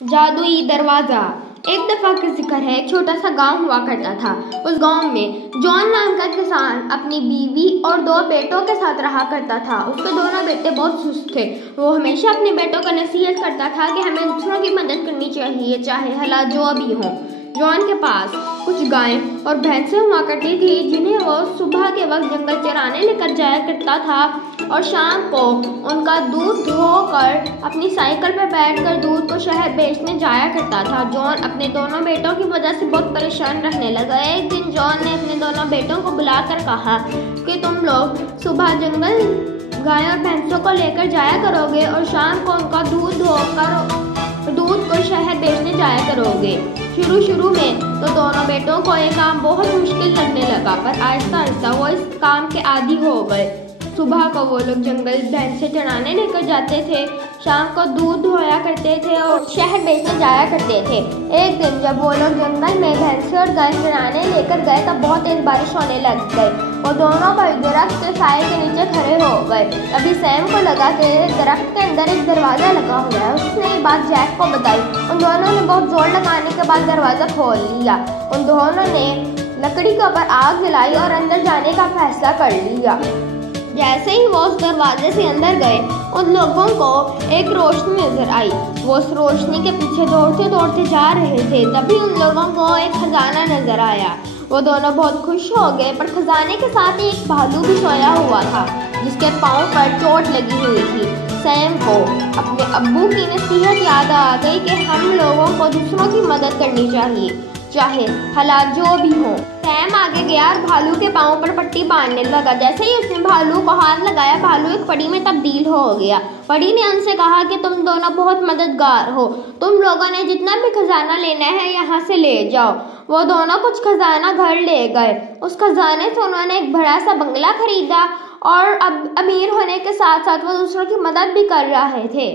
जादुई दरवाजा। एक दफा का जिक्र है, एक छोटा सा गांव हुआ करता था। उस गांव में जॉन नाम का किसान अपनी बीवी और 2 बेटों के साथ रहा करता था। उसके दोनों बेटे बहुत सुस्त थे। वो हमेशा अपने बेटों को नसीहत करता था कि हमें दूसरों की मदद करनी चाहिए, चाहे हालात जो भी हों। जॉन के पास कुछ गायें और भैंसें हुआ करती थी, जिन्हें वो सुबह के वक्त जंगल चराने लेकर जाया करता था और शाम को उनका दूध धोकर अपनी साइकिल पर बैठकर दूध को शहर बेचने जाया करता था। जॉन अपने दोनों बेटों की वजह से बहुत परेशान रहने लगा। एक दिन जॉन ने अपने दोनों बेटों को बुलाकर कहा कि तुम लोग सुबह जंगल गाय और भैंसों को लेकर जाया करोगे और शाम को उनका दूध धोकर दूध को शहर बेचने जाया करोगे। शुरू में तो दोनों बेटों को ये काम बहुत मुश्किल लगने लगा, पर आहिस्ता आहिस्ता वो इस काम के आदी हो गए। सुबह को वो लोग जंगल भैंसे चराने लेकर जाते थे, शाम को दूध धोया करते थे और शहर बेचने जाया करते थे। एक दिन जब वो लोग जंगल में भैंसे और गाय चराने लेकर गए तब बहुत तेज बारिश होने लग गई। वो दोनों भाई दरख्त के साए के नीचे खड़े हो गए। अभी सैम को लगा कि दरख्त के अंदर एक दरवाज़ा लगा हुआ है। उसने ये बात जैक को बताई। उन दोनों ने बहुत जोर लगाने के बाद दरवाज़ा खोल लिया। उन दोनों ने लकड़ी के ऊपर आग जलाई और अंदर जाने का फैसला कर लिया। जैसे ही वो उस दरवाजे से अंदर गए, उन लोगों को एक रोशनी नजर आई। वो उस रोशनी के पीछे दौड़ते दौड़ते जा रहे थे। तभी उन लोगों को एक खजाना नजर आया। वो दोनों बहुत खुश हो गए, पर खजाने के साथ ही एक भालू भी सोया हुआ था, जिसके पाँव पर चोट लगी हुई थी। सैम को अपने अब्बू की नसीहत याद आ गई कि हम लोगों को दूसरों की मदद करनी चाहिए, चाहे हालात जो भी हों। सैम आगे गया और भालू के पाँव पर पट्टी बांधने लगा। जैसे ही उसने भालू को हाथ लगाया, भालू एक परी में तब्दील हो गया। परी ने उनसे कहा कि तुम दोनों बहुत मददगार हो, तुम लोगों ने जितना भी खजाना लेना है यहाँ से ले जाओ। वो दोनों कुछ खजाना घर ले गए। उस खजाने से उन्होंने एक बड़ा सा बंगला खरीदा और अब अमीर होने के साथ साथ वो दूसरों की मदद भी कर रहे थे।